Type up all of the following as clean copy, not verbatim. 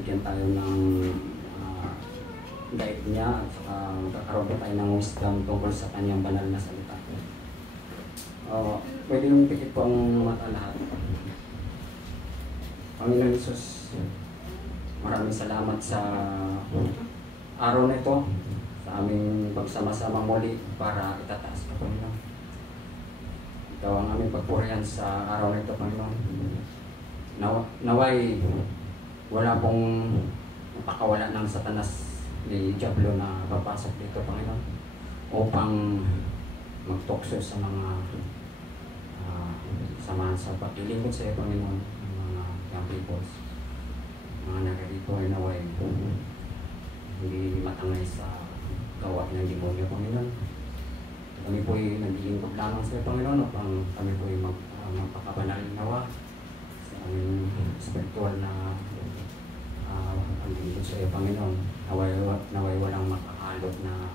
bigyan tayo ng guide niya at saka magkakaroon po tayo ng wisdom tungkol sa kanyang banal na salita. Pwede yung pikit po ang mata lahat. Panginoon Jesus, maraming salamat sa araw na ito, sa aming pagsama-sama muli para itataas ka, Panginoon. Ikaw ang aming pagpurihan sa araw na ito, Panginoon. Naway wala pong pakawala ng Satanas ni Diablo na papasok dito, Panginoon, upang magtukso sa mga samahan sa paglilingkod sa iyo, Panginoon, ng mga young peoples, mga nakarito ay naway hindi matangay sa gawa ng demonyo, Panginoon. Kami po ay naglilingkod lamang sa iyo, Panginoon, upang kami po ay magpakabanal nawa sa aming spiritual na paglilingkod sa iyo, Panginoon. Naway walang makahalot na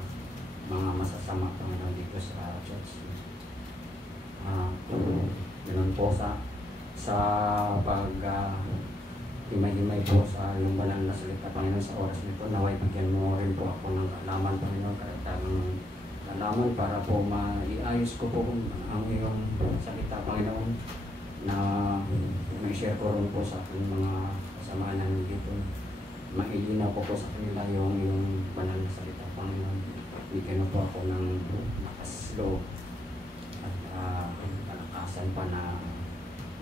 mga masasama, Panginoon, dito sa church. Ganun po sa himay-himay po sa iyong banal na salita, Panginoon, sa oras nito. Naway bigyan mo rin po ako ng kaalaman, Panginoon, kaitang kaalaman para po maiayos ko po ang iyong salita, Panginoon, na may share ko rin po sa aking mga kasamahan namin dito. Mailinaw po sa kanila yung banal na salita, Panginoon. Bigyan mo po ako ng lakas loob at kalakasan pa na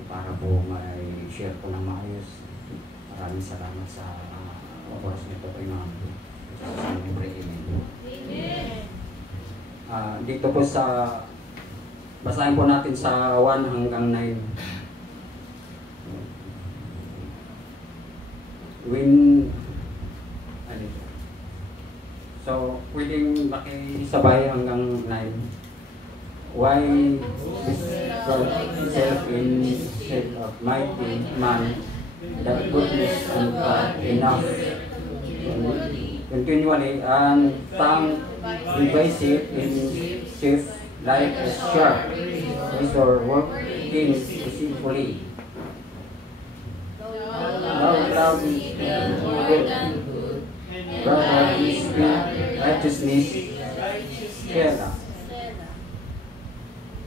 para po may share ko ng maayos. Maraming salamat sa oras nito, Panginoon. Amen. Dito po sa basahin po natin sa 1 hanggang 9. So, pwedeng makisabay hanggang 9. Why is God himself instead of mighty man, that goodness and God enough continually, and tongue divisive in shift like a sharp razor working deceitfully. Thou love good, brother is righteousness, Sela.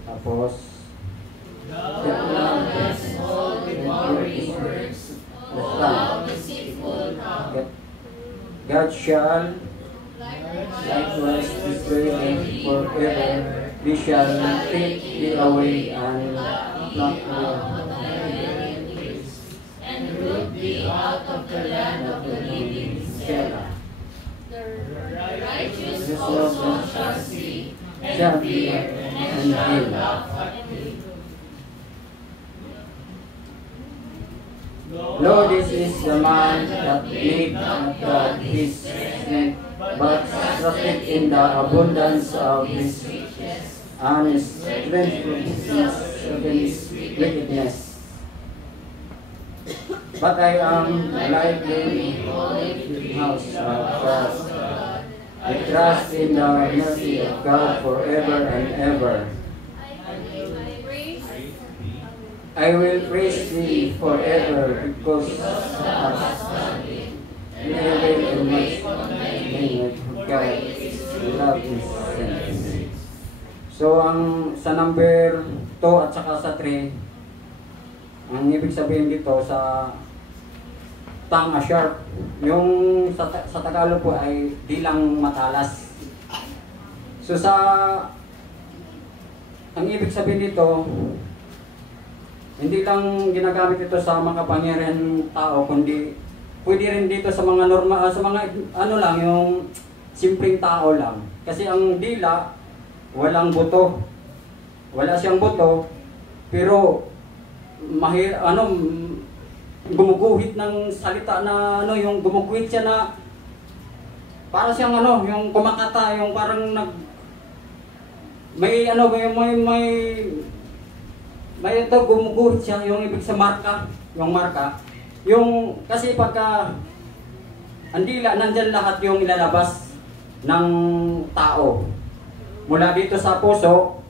Tapos, God shall likewise destroy them forever. We shall take thee away and pluck and root thee out of the land of the living. Selah. The righteous also shall see and fear and shall laugh at thee. Lo, this is the man that made not God his strength, but trusted in the abundance of his riches, and his strengthfulness of his wickedness. But I am like the house of God. I trust in the mercy of God forever and ever. I will praise thee forever because of and much God love is sent. So sa number 2 at saka sa 3, ang ibig sabihin dito sa tongue sharp, yung sa Tagalog po ay dilang matalas. So ang ibig sabihin dito, hindi lang ginagamit ito sa makapangyarihan tao, kundi pwede rin dito sa mga normal, sa mga lang, yung simpleng tao lang. Kasi ang dila, walang buto. Wala siyang buto, pero gumuguhit ng salita na yung gumuguhit siya na para siyang yung kumakata, yung parang may ito, gumuguhit siya, yung ibig sa marka, kasi pagka ang dila, nandyan lahat yung ilalabas ng tao. Mula dito sa puso,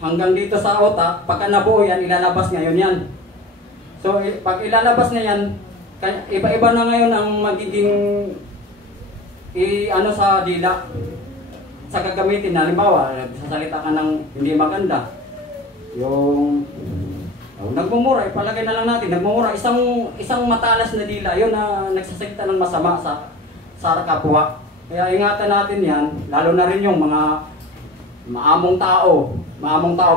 hanggang dito sa otak, pagka nabuo yan, ilalabas ngayon yan. So, pag ilalabas na yan, iba-iba na ngayon ang magiging ano sa dila sa gagamitin. Halimbawa, sasalita ka ng hindi maganda, yung nagmumura, ipalagay na lang natin, nagmumura, isang matalas na dila, yun na nagsasalita ng masama sa kapwa. Kaya ingatan natin yan, lalo na rin yung mga maamong tao,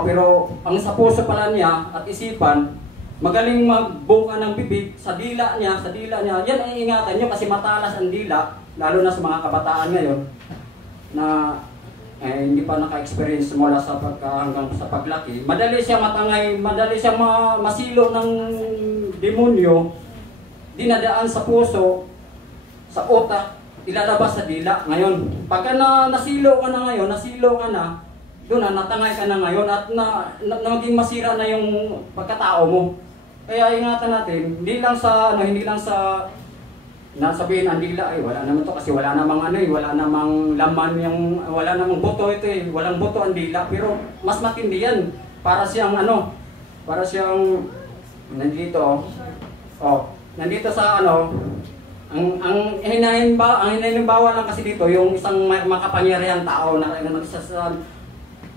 pero ang sa puso pala niya at isipan, magaling magbuka ng bibig sa dila niya, yan ay ingatan nyo kasi matalas ang dila, lalo na sa mga kabataan ngayon, na hindi pa naka-experience mula sa hanggang sa paglaki. Madali siyang matangay, madali siyang masilo ng demonyo, dinadaan sa puso, sa utak, ilalabas sa dila. Ngayon, pagka nasilo ka na ngayon, doon na, natangay ka na ngayon at naging masira na yung pagkatao mo. Kaya ingatan natin, hindi lang sa nasabihin ang dila wala naman to kasi wala namang wala namang laman wala namang buto ito walang buto ang dila, pero mas matindi yan. Para siyang nandito sa ang hinalimbawa lang kasi dito yung isang makapangyarihang tao na nagsasabi,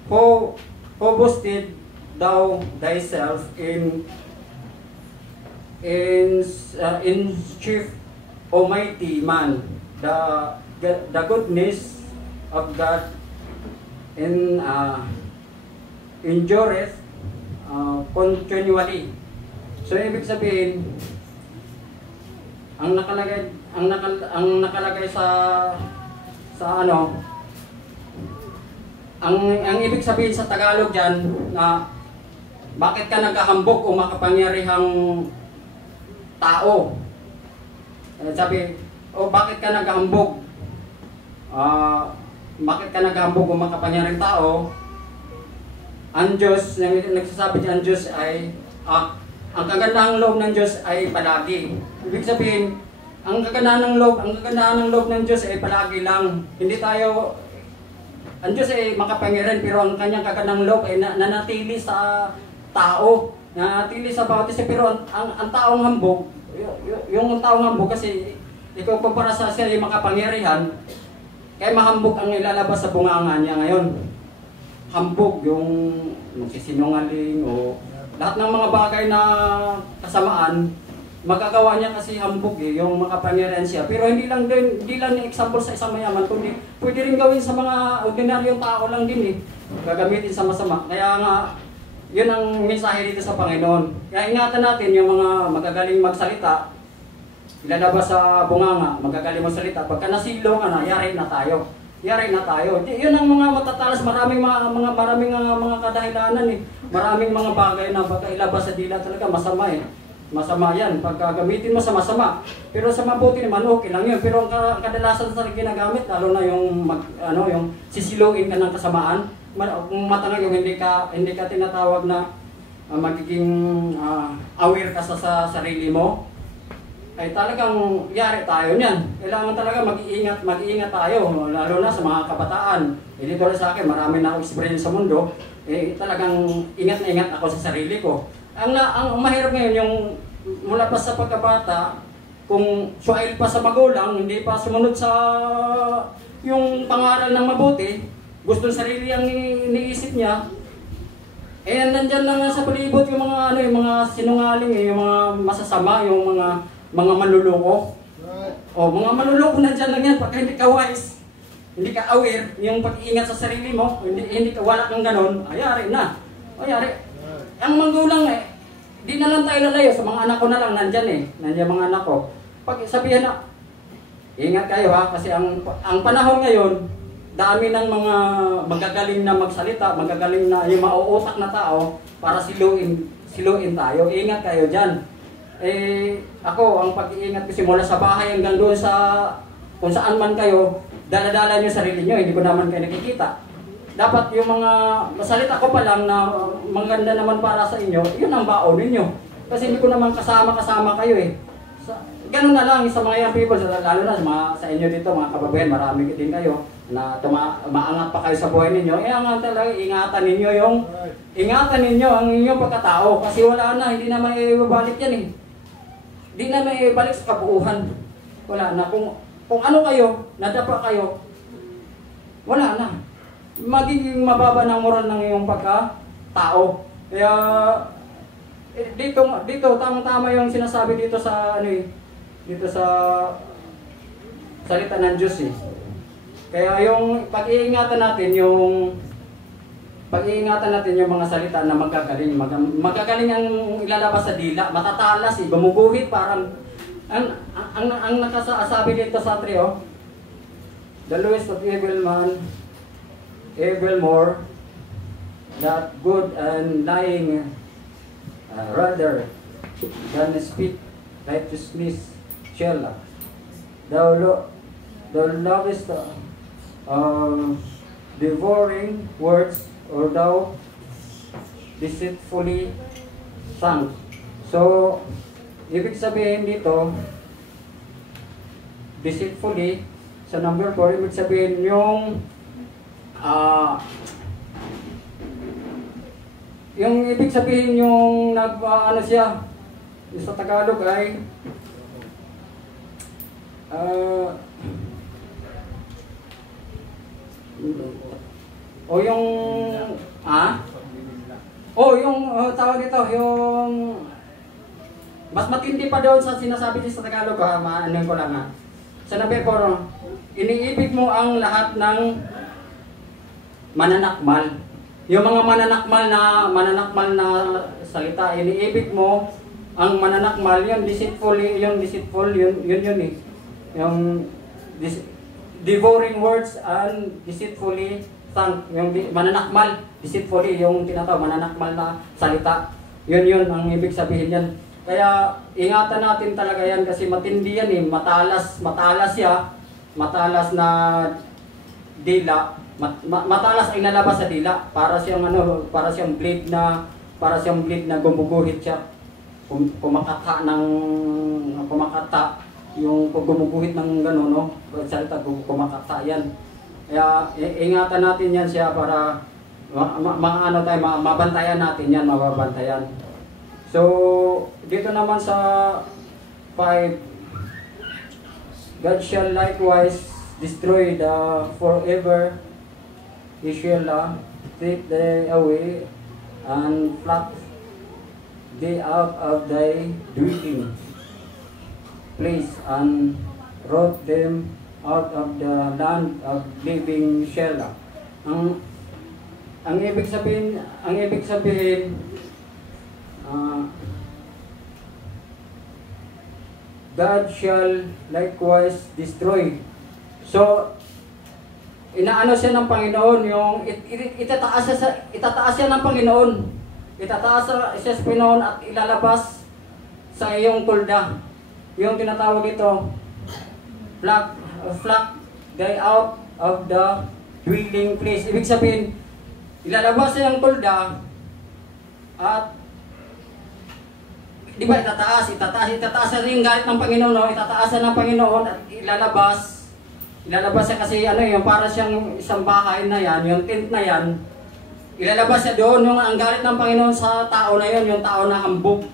who boasted thou thyself in chief Almighty man, the goodness of God endureth continually. So ibig sabihin, ang nakalagay sa ang ibig sabihin sa Tagalog diyan na bakit ka naghahambog o makapangyarihang tao? Sabi, bakit ka naghahambog? Bakit ka naghahambog o makapangyarihang tao? Ang Diyos, nagsasabi diyan, ang Diyos ay ang kagandahang loob ng Diyos ay palagi. Ibig sabihin, ang kagandahan ng loob ng Diyos ay palagi lang. Hindi tayo, ang Diyos ay makapangyarihan, pero ang kanyang kagandahang loob ay nanatili sa tao, nanatili sa bawat isa. Pero ang taong hambog, yung taong hambog kasi ikaw kumpara sa siya ay makapangyarihan, kaya mahambog ang ilalabas sa bunganga niya ngayon. Hambog yung magsisinungaling o lahat ng mga bagay na kasamaan, magagawa niya kasi hambog yung makapangyarihan siya. Pero hindi lang example sa isang mayaman, kundi pwede rin gawin sa mga ordinaryong tao lang din gagamitin sa masama. Kaya nga, yun ang mensahe dito sa Panginoon. Kaya ingatan natin yung mga magagaling magsalita, ilalabas sa bunganga, magagaling magsalita. Pagka nasilo ka na, yari na tayo. Yun ang mga matatalas, maraming mga kadahilanan Maraming mga bagay na pagka ilabas sa dila talaga masama Masama yan pagka gamitin mo sa masama. Pero sa mabuti naman okay lang yun. Pero ang kadalasan sa ginagamit, lalo na yung yung sisiluin ka ng kasamaan, matangay yung hindi ka tinatawag na magiging aware ka sa sarili mo, ay talagang yari tayo niyan. Kailangan talaga mag-iingat tayo, lalo na sa mga kabataan. Dito rin sa akin, marami na ako experience sa mundo, talagang ingat na ingat ako sa sarili ko. Ang mahirap ngayon, yung mula pa sa pagkabata, kung suail pa sa magulang, hindi pa sumunod sa yung pangaral ng mabuti, gusto ng sarili ang iniisip niya, nandyan lang sa palibot yung mga yung mga sinungaling, yung mga masasama, yung mga manluloko. Mga manluloko nandyan lang yan pagka hindi ka wise, hindi ka aware, yung pag-iingat sa sarili mo, hindi ka wala kang ganon, ayari na. Ang magulang di na lang tayo lalayo, sa mga anak ko na lang nandyan nandiyan mga anak ko. Pag sabihan na, ingat kayo kasi ang panahon ngayon, dami ng mga magagaling na magsalita, magagaling na yung mauutak na tao para siluin tayo. Ingat kayo dyan. Ako, ang pag-iingat ko simula sa bahay hanggang doon sa kung saan man kayo, dala-dala nyo sarili nyo, hindi ko naman kayo nakikita. Dapat yung mga masalita ko pa lang na maganda naman para sa inyo, yun ang baon ninyo. Kasi hindi ko naman kasama kayo ganun na lang sa mga young people, lalo na sa inyo dito, mga kababayan, marami din kayo na maangat pa kayo sa buhay ninyo. Ingatan ninyo ang inyong pagkatao kasi wala na, hindi na maibabalik yan di na may balik sa kabuuhan. Wala na. Kung ano kayo, nadapa kayo, wala na. Magiging mababa ng moral ng iyong pagka-tao. Kaya, dito, tama-tama yung sinasabi dito sa, dito sa salita ng Diyos eh. Kaya yung pag-iingatan natin yung mga salita na magagaling. Magagaling ang ilalabas sa dila, matatalas eh, gumuguhit parang ang nakasabi dito sa trio, the lowest of evil man, evil more, that good and lying rather than speak righteousness shall. Thou lovest devouring words, or thou deceitfully sunk. So, ibig sabihin dito, deceitfully, sa number 4, ibig sabihin yung ibig sabihin yung ano siya, sa Tagalog ay tawag dito, yung mas matindi pa doon sa sinasabi niya sa Tagalog ano ko lang sa number 4, iniibig mo ang lahat ng mananakmal. Yung mga mananakmal na salita, iniibig mo ang mananakmal, yung deceitful, yun eh. Yung devouring words and deceitfully sunk. Yung mananakmal, deceitfully, yung tinatawag mananakmal na salita. Yun ang ibig sabihin yan. Kaya ingatan natin talaga yan kasi matindi yan eh. Matalas siya. Matalas na dila. Matalas ay nalabas sa dila. Para siyang blade na gumuguhit siya. Kumakata yung gumuguhit ng gano'n, no? Salita, kumakata yan. Kaya ingatan natin yan siya para mabantayan natin yan, mababantayan. So, dito naman sa 5, God shall likewise destroy the forever, He shall take thee away and pluck thee out of thy dwelling place and root them out of the land of living shall. Ang ibig sabihin God shall likewise destroy. So inaano siya ng Panginoon, yung itataas siya ng Panginoon. Itataas siya sa Panginoon at ilalabas sa iyong tulda. Yung tinatawag dito, pluck thee out of the dwelling place. Ibig sabihin, ilalabas siya yung tulda at di ba itataas siya rin galit ng Panginoon, no? Itataas siya ng Panginoon at ilalabas siya kasi yung para siyang isang bahay na yan, yung tent na yan, ilalabas siya doon, yung ang galit ng Panginoon sa tao na yon, yung tao na hambog,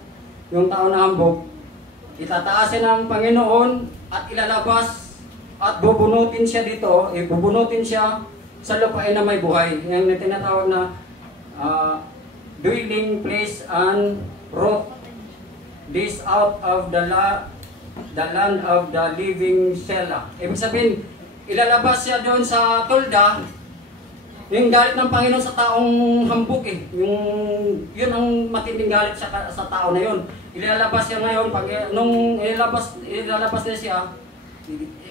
itataas siya ng Panginoon at ilalabas at bubunutin siya dito, bubunutin siya sa lupain na may buhay, yung tinatawag na dwelling place and root this out of the land of the living shall. Ibig sabihin, ilalabas siya doon sa tulda, yung galit ng Panginoon sa taong hambog eh. Yun ang matinding galit sa tao na yun. Ilalabas siya ngayon, nung ilalabas na siya,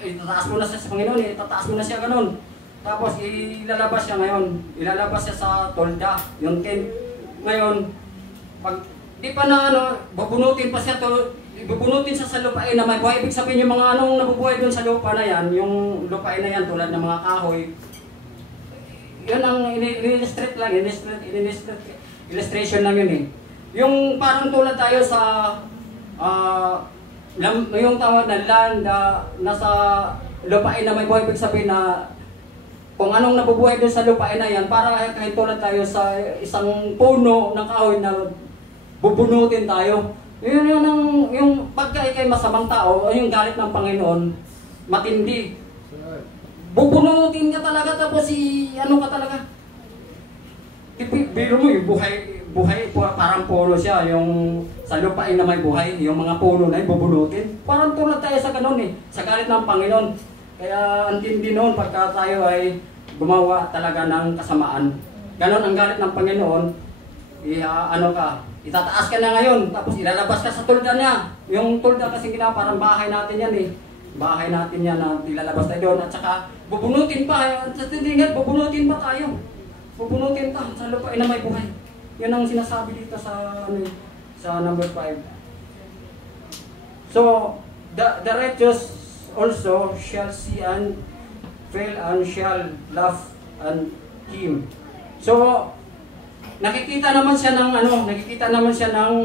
itataas mo na siya sa Panginoon, itataas mo na siya ganun. Tapos ilalabas siya ngayon, ilalabas siya sa tulda, yung tent. Ngayon, pag di pa na bubunutin pa siya sa lupain na may buhay. Ibig sabihin yung mga nabubuhay doon sa lupa na yan, yung lupain na yan tulad ng mga kahoy, yun ang illustration lang yun eh. Yung parang tulad tayo sa yung tawag na land nasa lupain na may buhay. Ibig sabihin na kung anong nabubuhay doon sa lupain na yan, para kahit tulad tayo sa isang puno ng kahoy na bubunutin tayo. Yung pagka kay masamang tao, o yung galit ng Panginoon, matindi. Bubunutin ka talaga, tapos ano ka talaga. Biro mo yung buhay, parang puno siya, yung sa lupain na may buhay, yung mga puno na yung bubunutin. Parang tulad tayo sa ganun sa galit ng Panginoon. Kaya antindi noon pagka tayo ay gumawa talaga ng kasamaan. Ganon ang galit ng Panginoon, itataas ka na ngayon, tapos ilalabas ka sa tulda niya. Yung tulda kasi parang bahay natin yan Bahay natin yan na ilalabas tayo doon. At saka bubunutin pa, sa tindingan, bubunutin pa tayo. Bubunutin pa sa lupain na may buhay. Yan ang sinasabi dito sa number 5. So, the righteous also shall see and fail and shall laugh and him. So, nakikita naman siya ng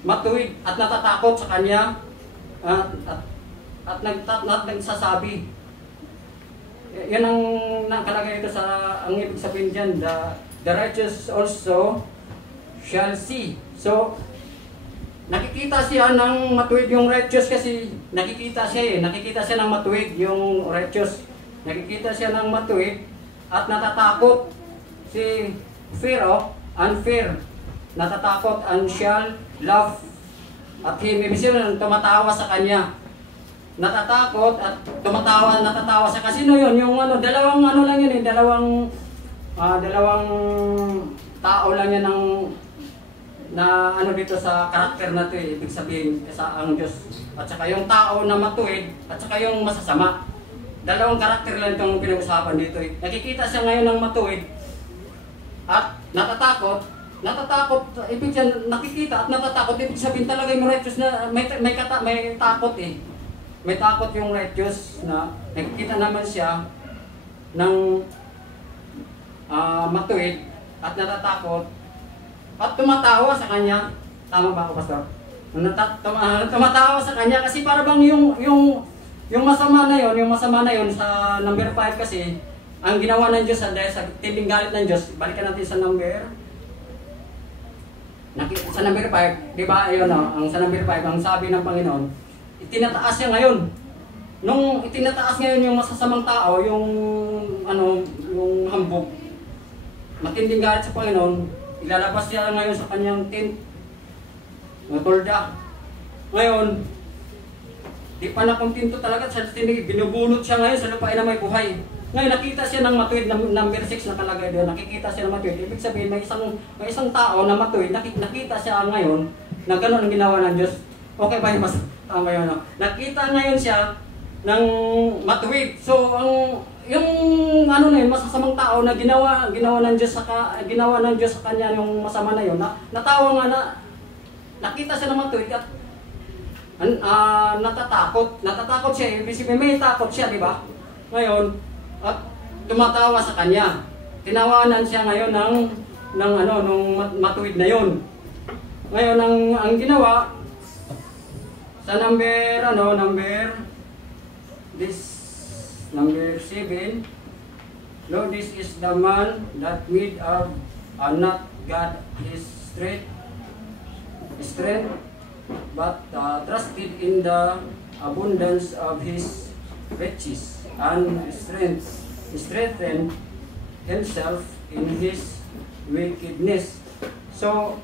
matuwid at natatakot sa kanya at nagsasabi. Yan ang nakalagay ito ang ibig sabihin dyan, the righteous also shall see. So, nakikita siya ng matuwid yung righteous kasi nakikita siya ng matuwid yung righteous. Nakikita siya ng matuwid at natatakot. Si fear and fear. Natatakot and shall laugh at him. Ibig sabihin, tumatawa sa kanya. Natatakot at natatawa siya. Kasi yun, yung dalawang lang yun dalawang tao lang yan na dito sa karakter na ito ibig sabihin sa ang Diyos. At saka yung tao na matuwid at saka yung masasama. Dalawang karakter lang itong pinag-usapan dito Nakikita siya ngayon ng matuwid at natatakot, ibig sabihin nakikita at natatakot, ibig sabihin talaga yung righteous na may takot May takot yung righteous na nakikita naman siya ng matuwid at natatakot at tumatawa sa kanya. Tama ba ako, Pastor? Tumatawa sa kanya kasi para bang yung masama na yon sa number 5 kasi ang ginawa ng Diyos dahil sa tinding galit ng Diyos. Balikan natin sa number 5, di ba? Ayun ang sa number 5 ang sabi ng Panginoon, itinataas siya ngayon. Nung itinataas ngayon yung masasamang tao, yung hambog, matinding galit sa Panginoon, ilalabas siya ngayon sa kanyang tent, tulda. Ngayon, di pa nakontinto talaga sa tindig, binubunot siya ngayon sa lupain na may buhay. Ngayon, nakita siya ng matuwid, number 6 nakalagay doon, nakikita siya ng matuwid. Ibig sabihin, may isang tao na matuwid, nakita siya ngayon na gano'n ang ginawa ng Diyos. Okay ba yun? Tama yun, Nakita ngayon siya ng matuwid. So, yung masasamang tao na ginawa ng Diyos sa kanya yung masama na yun, natawa nga na nakita siya ng matuwid at natatakot siya. Ibig sabihin, may takot siya, di ba? Ngayon, at tumatawa sa kanya. Tinawanan siya ngayon nung matuwid na yun. Ngayon, ang ginawa sa number 7, Lord, this is the man that made of not God his strength, but trusted in the abundance of his riches and strengthened himself in his wickedness. So,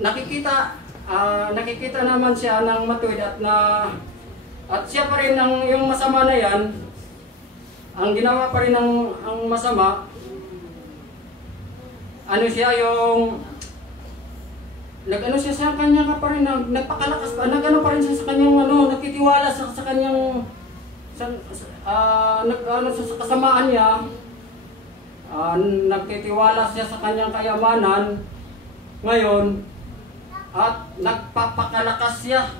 nakikita naman siya ng matuwid at siya pa rin yung masama na yan, ang ginawa pa rin ang masama, siya yung siya sa kanya pa rin, nagpakalakas pa, pa rin siya sa kanyang nakitiwala sa kanyang sa kasamaan niya, nagtitiwala siya sa kanyang kayamanan ngayon at nagpapakalakas siya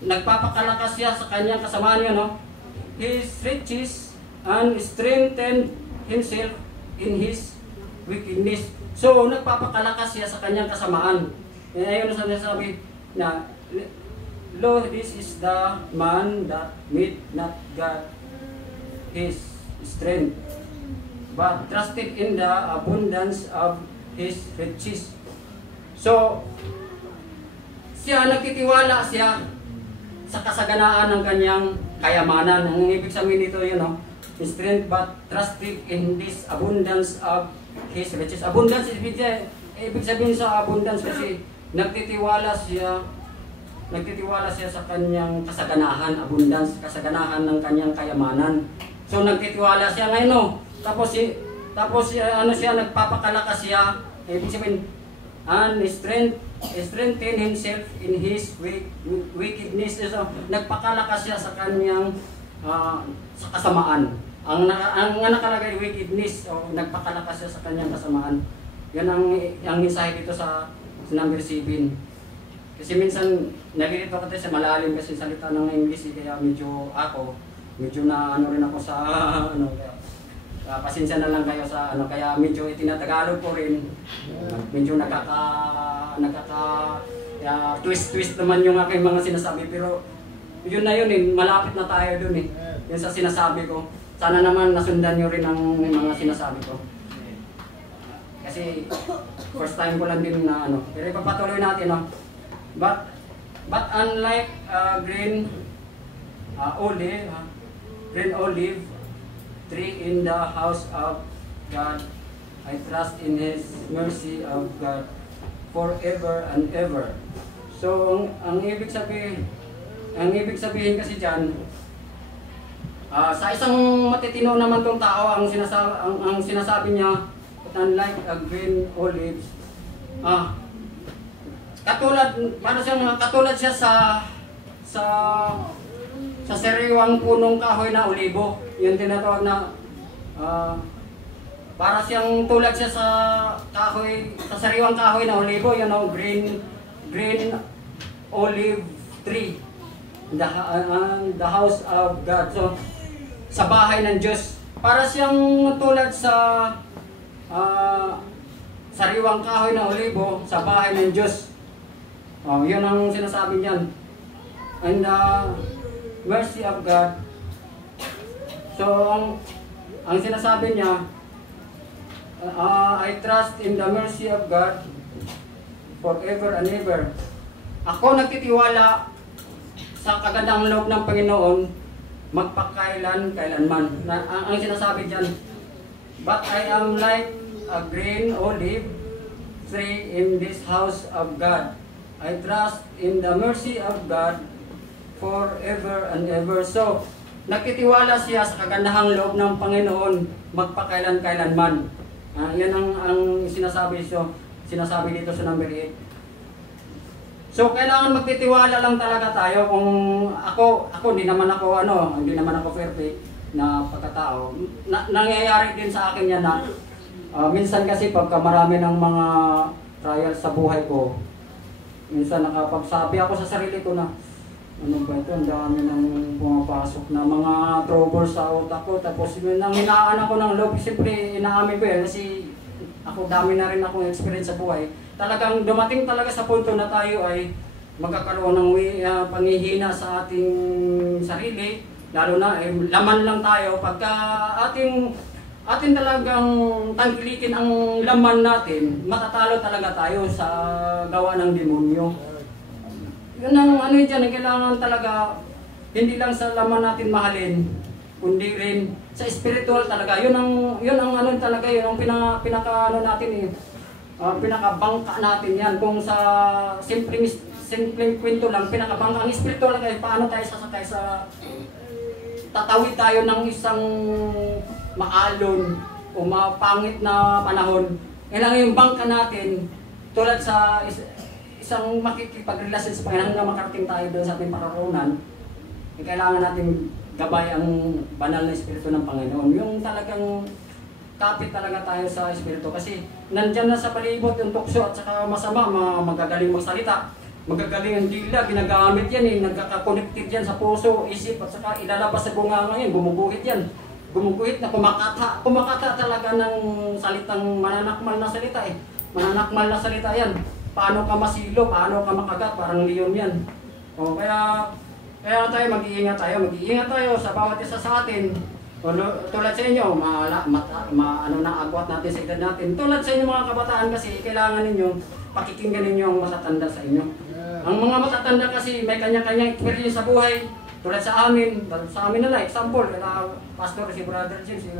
nagpapakalakas siya sa kanyang kasamaan niya his riches and strengthened himself in his wickedness. So nagpapakalakas siya sa kanyang kasamaan. Ayun ang sinasabi na Lord, this is the man that made not God his strength, but trusted in the abundance of his riches. So siya nagtitiwala siya sa kasaganaan ng kanyang kayamanan. Ang ibig sabihin nito, strength but trusted in this abundance of His riches. Abundance, ibig sabihin sa abundance kasi nagtitiwala siya sa kanyang kasaganahan, abundance, kasaganahan ng kanyang kayamanan. So nagtitiwala siya ngayon, tapos siya nagpapakalakas siya, ibig sabihin, and strengthen himself in his wickedness. So, nagpakalakas siya sa kanyang sa kasamaan. Ang nakalagay wickedness, o nagpakalakas siya sa kanyang kasamaan. Yan ang mensahe dito sa number 7. Kasi minsan nalilito ko sa malalim kasi salita ng English, kaya medyo na rin ako sa pasensya na lang kayo sa kaya medyo itinatagalog ko rin. Medyo twist naman yung aking mga sinasabi, pero yun malapit na tayo dun yun sa sinasabi ko. Sana naman nasundan nyo rin ang mga sinasabi ko. Kasi first time ko lang din na pero ipapatuloy natin But unlike green olive tree in the house of God, I trust in His mercy of God forever and ever. So ang ibig sabihin kasi diyan, sa isang matitino naman tong tao, ang sinasabi niya, unlike a green olive, katulad siya sa sariwang punong kahoy na olibo. Yung tinatawag na para siyang tulad siya sa sariwang kahoy na olibo, green olive tree, the house of God. So sa bahay ng Diyos, para siyang tulad sa sariwang kahoy na olibo sa bahay ng Diyos. Yun ang sinasabi niyan. And mercy of God. So ang sinasabi niya, I trust in the mercy of God forever and ever. Ako nagtitiwala sa kagandang loob ng Panginoon magpakailanman. Ang sinasabi diyan, but I am like a green olive tree in this house of God. I trust in the mercy of God forever and ever. So, nagtitiwala siya sa kagandahang loob ng Panginoon magpakailanman. Yan ang sinasabi dito sa number 8. So, kailangan magtitiwala lang talaga tayo. Kung ako hindi naman ako perfect na pagkatao. Nangyayari din sa akin yan na minsan kasi pagka marami ng mga trials sa buhay ko, minsan nakapagsabi ako sa sarili ko na ano ba ito, ang dami nang pumapasok na mga troubles sa utak ko. Tapos nang hinaan ako ng loob, siyempre inaamin ko yan kasi dami na rin akong experience sa buhay. Talagang dumating talaga sa punto na tayo ay magkakaroon ng panghihina sa ating sarili. Lalo na laman lang tayo pagka atin talagang tangkilikin ang laman natin, matatalo talaga tayo sa gawa ng demonyo. Yun ang dyan, kailangan talaga hindi lang sa laman natin mahalin, kundi rin sa spiritual talaga. Yun ang talaga, yun ang pinaka pinakabangka natin yan. Kung sa simpleng kwento lang, pinakabangka ang spiritual lang, paano tayo sasakay sa tatawid tayo ng isang maalon o mapangit na panahon. Kailangan yung bangka natin tulad sa isang makikipagrelasyon sa Panginoon hanggang makarating tayo doon sa ating pararoonan. Kailangan natin gabay ang banal na Espiritu ng Panginoon. Yung talagang kapit talaga tayo sa Espiritu kasi nandyan na sa palibot yung tukso at saka masama, magagaling magsalita. Magagaling ang dila, ginagamit yan nagkaka-connected yan sa puso, isip at saka ilalabas sa bunganga yan, gumuguhit yan. Gumuguhit na kumakata talaga ng salitang mananakmal na salita Mananakmal na salita yan. Paano ka masilo, paano ka makagat, parang leon yan. Kaya tayo mag-iingat tayo sa bawat isa sa atin. Tulad sa inyo, agwat natin sa edad natin. Tulad sa inyo mga kabataan kasi kailangan ninyo pakikinggan ninyo ang matatanda sa inyo. Ang mga matatanda kasi may kanya-kanyang experience sa buhay. Tulad sa amin na lang, example, pastor, si brother Jim, si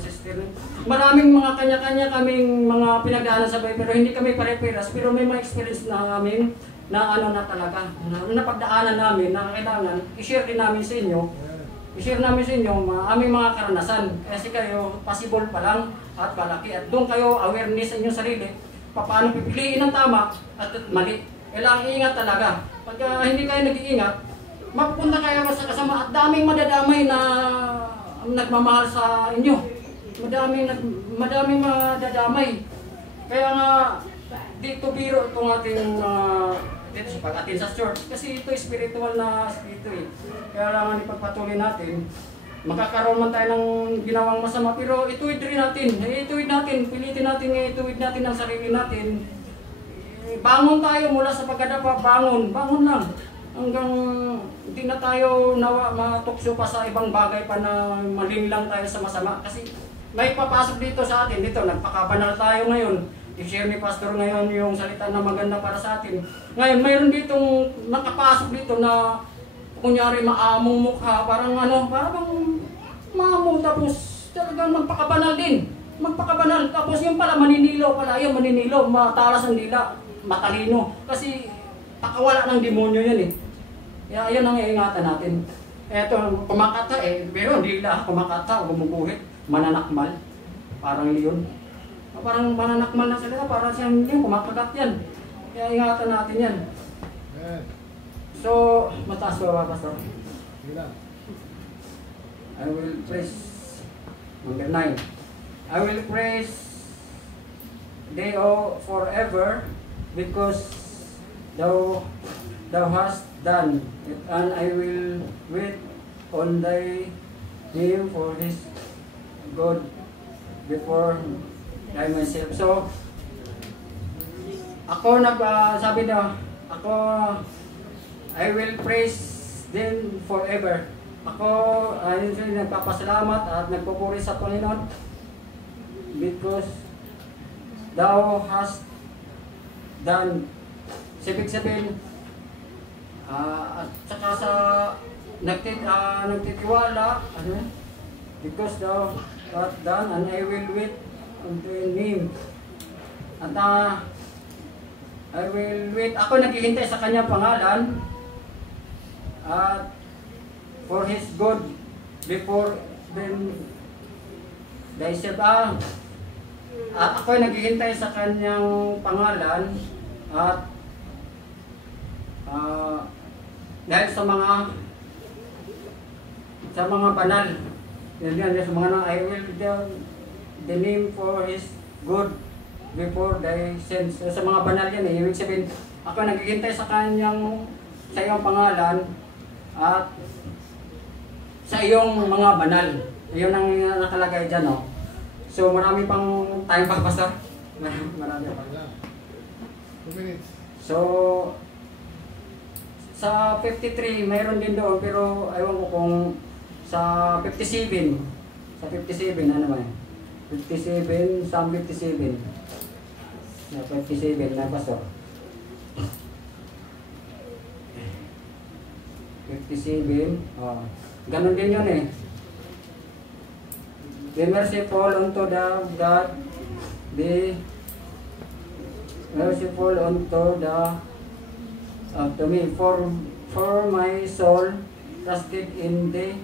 sister. Maraming mga kanya-kanya kaming mga pinagdaanan sa buhay, pero hindi kami pare-paras, pero may mga experience na amin na ano na talaga, na pagdaanan namin na kailangan i-share din namin sa inyo. I-share namin sa inyo aming mga karanasan. Kasi kayo, possible pa lang at malaki. At doon kayo awareness sa inyong sarili, paano pipiliin ang tama at mali. Kailangan ingat talaga. Pag hindi kayo nag-iingat, mapupunta kayo sa kasama at daming madadamay na nagmamahal sa inyo. Madaming madadamay. Kaya nga, dito biro itong ating dito sa pag-attend sa church. Kasi ito spiritual na spirito eh. Kaya lang ipagpatuloy natin. Magkakaroon man tayo ng ginawang masama, pero ituwid rin natin. Ituwid natin, pilitin natin, ituwid natin ang sarili natin. Bangon tayo mula sa pagkadapa, bangon lang. Hanggang hindi na tayo matukso pa sa ibang bagay pa na malinlang tayo sa masama. Kasi may papasok dito sa atin, dito, nagpakabanal tayo ngayon. I-share ni Pastor ngayon yung salita na maganda para sa atin. Ngayon, mayroon ditong nakapasok dito na kunyari maamong mukha, parang maamo, tapos talagang magpakabanal din. Magpakabanal, tapos yung pala maninilo pala, yung maninilo, matalas ang dila, matalino. Kasi pakawala ng demonyo yan eh. Kaya yun ang iingatan natin. Eto, kumakata eh, pero hindi lang kumakata, gumuguhit, mananakmal, parang leon. Parang mananakmal na sila, parang siyang leon, kumakagat yan. Kaya ingatan natin yan. So, mataas ba ba, Pastor? I will praise, number 9. I will praise thee, O forever, because thou hast done it, and I will wait on thy name for his good before I myself. So, ako sabi na, I will praise them forever. Ako ay nagpapasalamat at nagpupuri sa Panginoon because thou hast done. Ibig sabihin, at saka sa nagtitiwala, because thou hast done, and I will wait unto him. At I will wait. Ako naghihintay sa kanyang pangalan at for his good before thyself. At ako naghihintay sa kanyang pangalan at dahil sa mga banal. Yan, sa mga I will the name for his good before thy sins. So, sa mga banal yan eh. Ibig sabihin, ako naghihintay sa iyong pangalan at sa iyong mga banal. Yun ang nakalagay dyan, no? So, marami pang tayong Pastor. Marami pang. 2 minutes. So, sa 53, mayroon din doon, pero ayaw ko kung sa 57. Sa 57, ano ba? 57, Psalm 57. Sa 57 na Pastor. 57, ganun din yun eh. Be merciful unto the God, be merciful unto me, for my soul trusted in thee,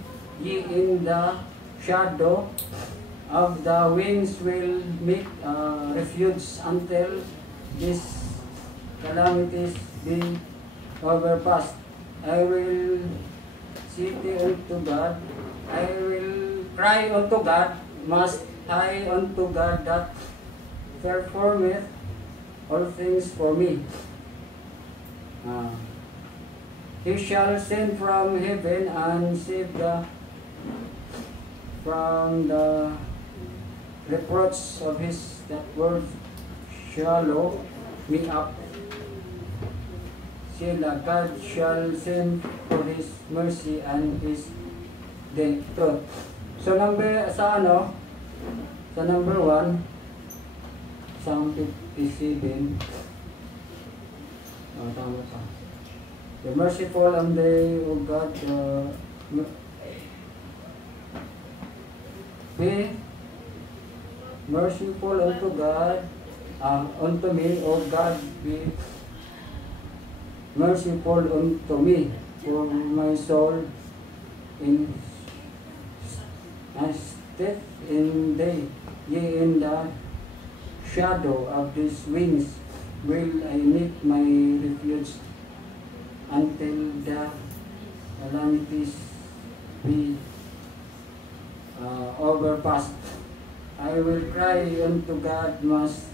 ye in the shadow of the wings will make refuge until these calamities be overpassed. I will seek unto God, I will cry unto God, must high unto God that performeth all things for me. He shall send from heaven and save from the reproach of his that word swallow me up. Sila, God shall send for his mercy and his truth. So sa number 1, Psalm 57. Tama pa. The merciful and the, O God, be merciful unto God, unto me, O God, be merciful unto me, for my soul in death in day, yea, in the shadow of these wings will I make my refuge until the calamities be overpassed. I will cry unto God, must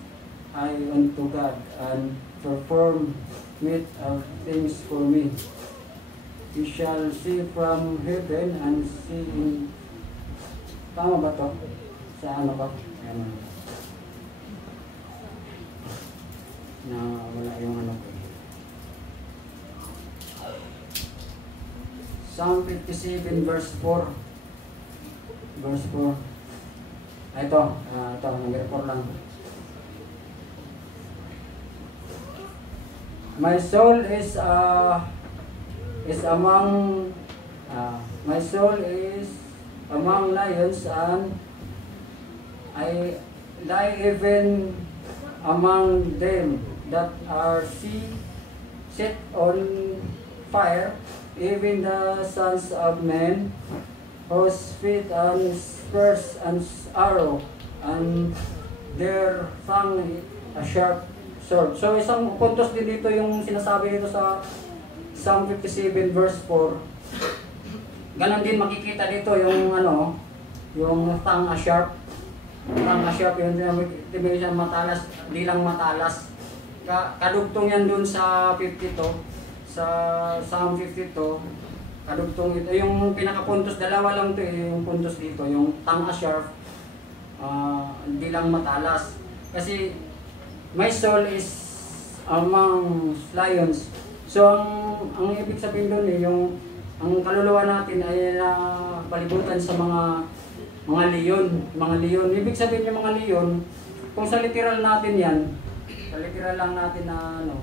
I unto God, and perform meet of things for me. We shall see from heaven and see in... Tama ba to? Sa ano ba? Ayan. Na wala yung ano ko. Psalm 57 verse 4. Verse 4. Ito, number 4 lang. My soul is among lions, and I lie even among them that are set on fire, even the sons of men, whose feet and spurs and arrow, and their tongue a sharp sword. So isang puntos din dito yung sinasabi dito sa Psalm 57 verse 4. Ganon din makikita dito yung ano, yung tongue a sharp. Tongue a sharp, yung tibi siya matalas, di lang matalas. Kadugtong yan dun sa 52, sa Psalm 52. Kadugtong ito, yung pinakapuntos, dalawa lang to yung puntos dito, yung tongue a sharp, di lang matalas. Kasi my soul is among lions. So ang ibig sabihin doon yung ang kaluluwa natin ay palibutan sa mga leon, Ibig sabihin yung mga leon, kung sa literal natin yan, sa literal lang natin na ano,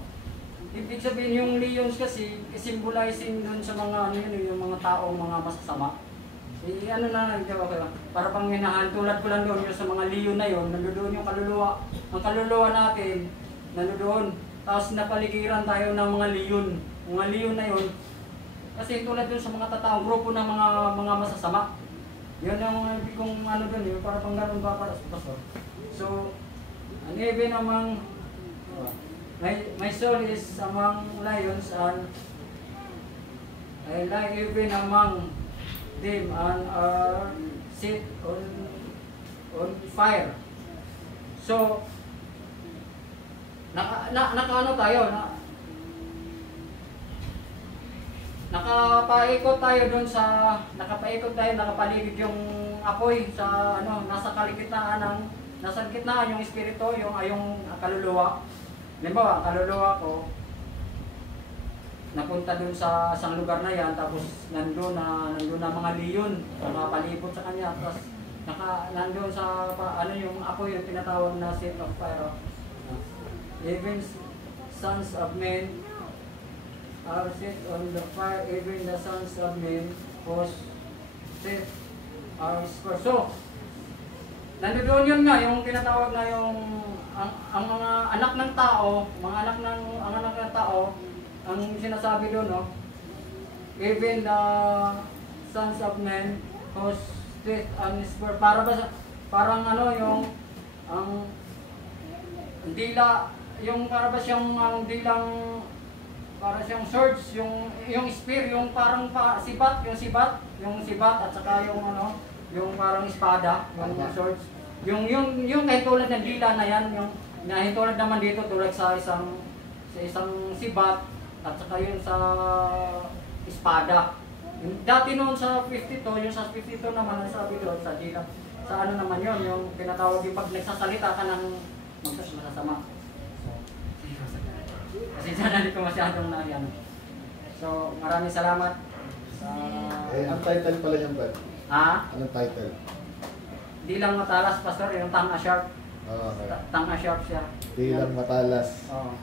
ibig sabihin yung leons kasi symbolizing doon sa mga ano yun, yung mga taong mga masasama. Ano na, para pang minahan, tulad ko lang doon yung sa mga leon na yun, nandoon yung kaluluwa. Ang kaluluwa natin, nandoon. Tapos napaligiran tayo ng mga leon. Mga leon na yun, kasi tulad doon sa mga tataong grupo ng mga masasama. Yun yung ibig kong ano doon, yung para pang ganun ba para sa pastor. So, and even among, my soul is among lions, and I lie even among them and are set on fire. So, nakaano tayo, nakapaikot tayo doon sa, nakapaligid yung apoy sa ano, nasa gitnaan yung espiritu, yung kaluluwa. Halimbawa, kaluluwa ko napunta doon sa isang lugar na yan, tapos nandun na mga leon, nakapalibot sa kanya, tapos nandun sa ano yung apoy, yung tinatawag na set of fire. Even sons of men are set on the fire, even the sons of men whose set are spurs. So, nandoon yun nga, yung tinatawag na yung ang mga anak ng tao, ang sinasabi doon, no? Even the sons of men whose teeth and spurs, parang ano yung ang dila, yung para ba siyang ang dilang, para siyang swords, yung spear, yung parang sibat at saka yung ano, yung parang espada, yung swords. Yung kahit tulad ng dila na yan, yung tulad naman dito tulad sa isang sibat at saka yung sa espada. Dati noon sa 52, yung sa 52 naman ang sabi doon sa dila. Sa ano naman yun, yung pinatawag yung pag nagsasalita ka ng masasama. Kasi sana dito masyadong na yan. So, maraming salamat sa... ang title pala niyan ba? Ha? Anong title? Di lang matalas, pastor, yung tongue a sharp. Okay. Tongue a sharp siya. Di lang matalas. Oo.